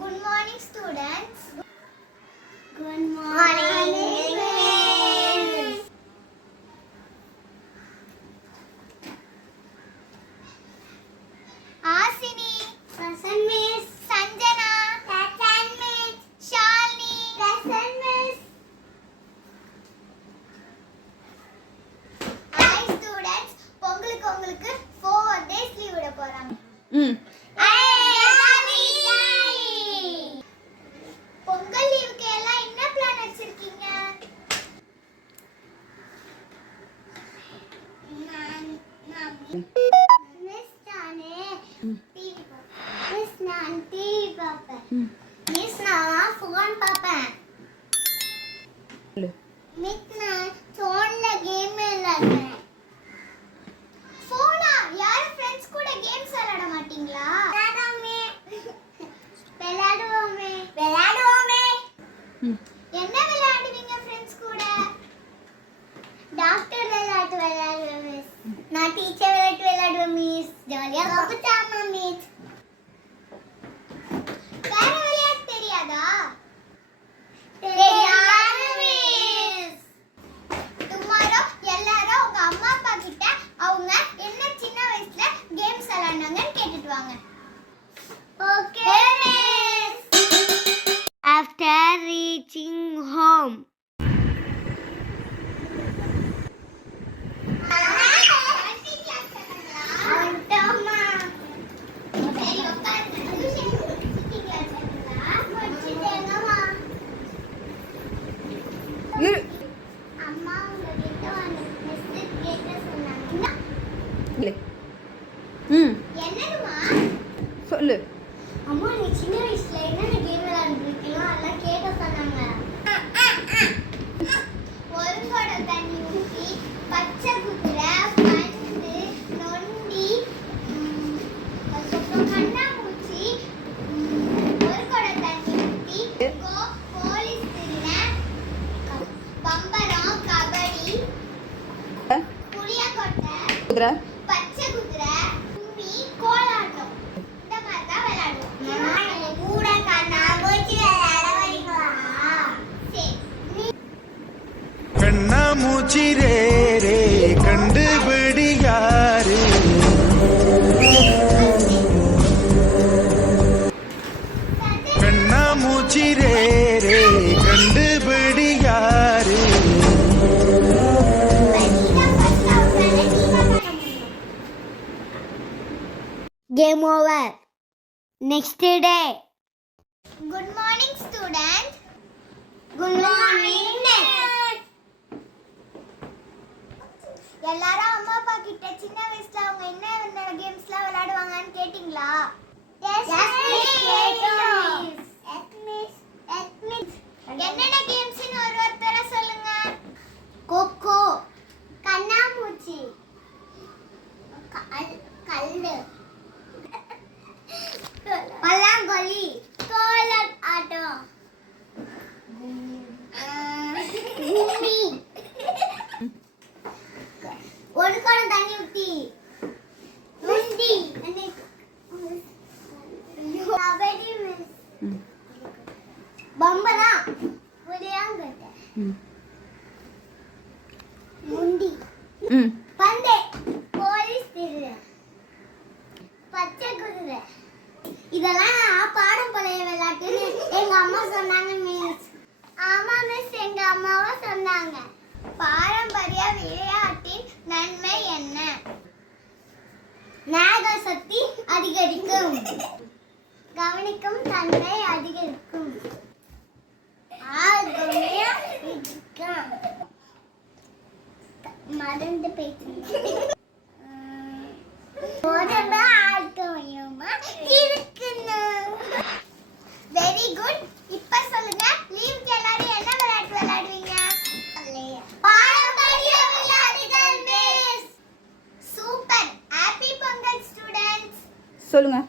Good morning, students. Good morning. miss. Asini. Present, miss. Sanjana. Present, miss. Shalini. Present, miss. Hi, students. பொங்கலுக்கு உங்களுக்கு four days leave விட போறாங்க ம் பொங்கல் லீவுக்கு எல்லாம் என்ன பிளான் வச்சிருக்கீங்க மிஸ் நானே ஃபோன் பார்ப்பேன் சொல்லு. மிஸ் நான் ஃபோன்ல கேம் விளையாடுறேன் ஃபோனா யாரும் ஃப்ரெண்ட்ஸ் கூட கேம்ஸ் விளையாட மாட்டீங்களா விளையாடுவோமே விளையாடுவோமே விளையாடுவோமே ம் என்ன விளையாடுவீங்க ஃப்ரெண்ட்ஸ் கூட டாக்டர் விளையாட்டு விளையாடுவேன் மிஸ் நான் டீச்சர் விளையாட்டு விளையாடுவேன் மிஸ் ஜாலியா கபுச்சாமா மிஸ் வேற விளையாட்டு தெரியாதா தெரியாது மிஸ் டுமாரோ எல்லாரும் உங்க அம்மா அப்பா கிட்ட அவங்க என்ன சின்ன வயசுல கேம்ஸ் விளையாடுனாங்கன்னு கேட்டுட்டு வாங்க ஓகே After reaching home. இரு அம்மா உங்ககிட்ட வந்து மெசேஜ் கேட்க சொன்னாங்க இல்லை ம். சொல்லு. அம்மா நீ சின்ன வயசுல என்னென்ன கேம் விளையாண்டுருக்கீங்களோ அதெல்லாம் கேட்க சொன்னாங்க. ஒரு குடம் தண்ணி ஊற்றி பச்சை குதிரை എത്ര Next day. Good morning, student. Good morning. எல்லாரும் அம்மா அப்பா கிட்ட சின்ன வயசுல அவங்க என்ன என்ன கேம்ஸ்லாம் விளையாடுவாங்கன்னு கேட்டிங்களா இதெல்லாம் நான் பாடம் பழைய விளையாட்டுன்னு எங்க அம்மா சொன்னாங்க மிஸ் ஆமா மிஸ் எங்க அம்மாவும் சொன்னாங்க. பாரம்பரிய விளையாட்டின் நன்மை என்ன? ஞாபக சக்தி அதிகரிக்கும். கவனிக்கும் தன்மை அதிகரிக்கும். இருக்கும். மறந்து போயிட்டு உடம்பு ஆரோக்கியமா இருக்கணும் வெரி குட் இப்ப சொல்லுங்க லீவுக்கு எல்லாரும் என்ன விளையாட்டு விளையாடுவீங்க பாரம்பரிய விளையாட்டுகள் சூப்பர் ஹாப்பி பொங்கல் ஸ்டூடெண்ட்ஸ் சொல்லுங்க.